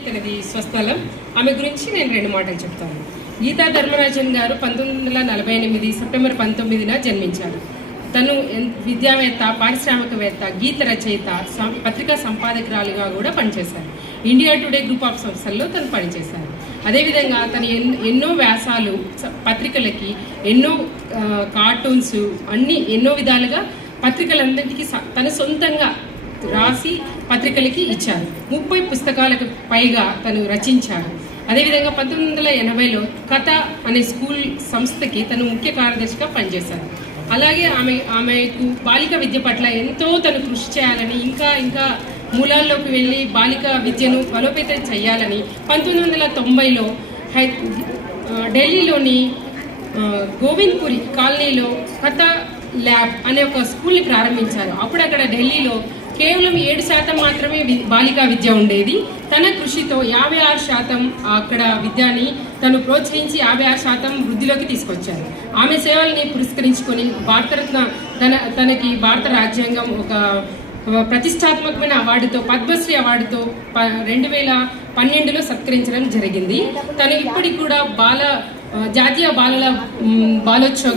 తనది స్వస్థలం. ఆమె గురించి నేను రెండు మాటలు చెప్తాను. గీతా ధర్మరాజన్ గారు 1948 సెప్టెంబర్ 19న జన్మించారు. తను విద్యావేత్త, పారిశ్రామికవేత్త, గీత రచయిత, పత్రికా సంపాదకురాలిగా కూడా పనిచేశారు. ఇండియా టుడే గ్రూప్ ఆఫ్ సంస్థల్లో తను పనిచేశారు. అదేవిధంగా తను ఎన్నో వ్యాసాలు పత్రికలకి, ఎన్నో కార్టూన్స్ అన్ని ఎన్నో విధాలుగా పత్రికలందరికీ తను సొంతంగా రాసి పత్రికలకి ఇచ్చారు. 30 పుస్తకాలకు పైగా తను రచించారు. అదేవిధంగా 1980లో కథ అనే స్కూల్ సంస్థకి తను ముఖ్య కార్యదర్శిగా పనిచేశారు. అలాగే ఆమెకు బాలిక విద్య పట్ల ఎంతో తను కృషి చేయాలని, ఇంకా మూలాల్లోకి వెళ్ళి బాలిక విద్యను బలోపేతం చేయాలని 1990లో ఢిల్లీలోని గోవింద్పురి కాలనీలో కథ ల్యాబ్ అనే ఒక స్కూల్ని ప్రారంభించారు. అప్పుడు అక్కడ ఢిల్లీలో కేవలం 7% మాత్రమే బాలికా విద్య ఉండేది. తన కృషితో 56% అక్కడ విద్యని తను ప్రోత్సహించి 56% వృద్ధిలోకి తీసుకొచ్చారు. ఆమె సేవల్ని పురస్కరించుకొని భారతరత్న తనకి భారత రాజ్యాంగం ఒక ప్రతిష్టాత్మకమైన అవార్డుతో, పద్మశ్రీ అవార్డుతో 2012లో సత్కరించడం జరిగింది. తను ఇప్పటికి కూడా జాతీయ బాలోత్సవ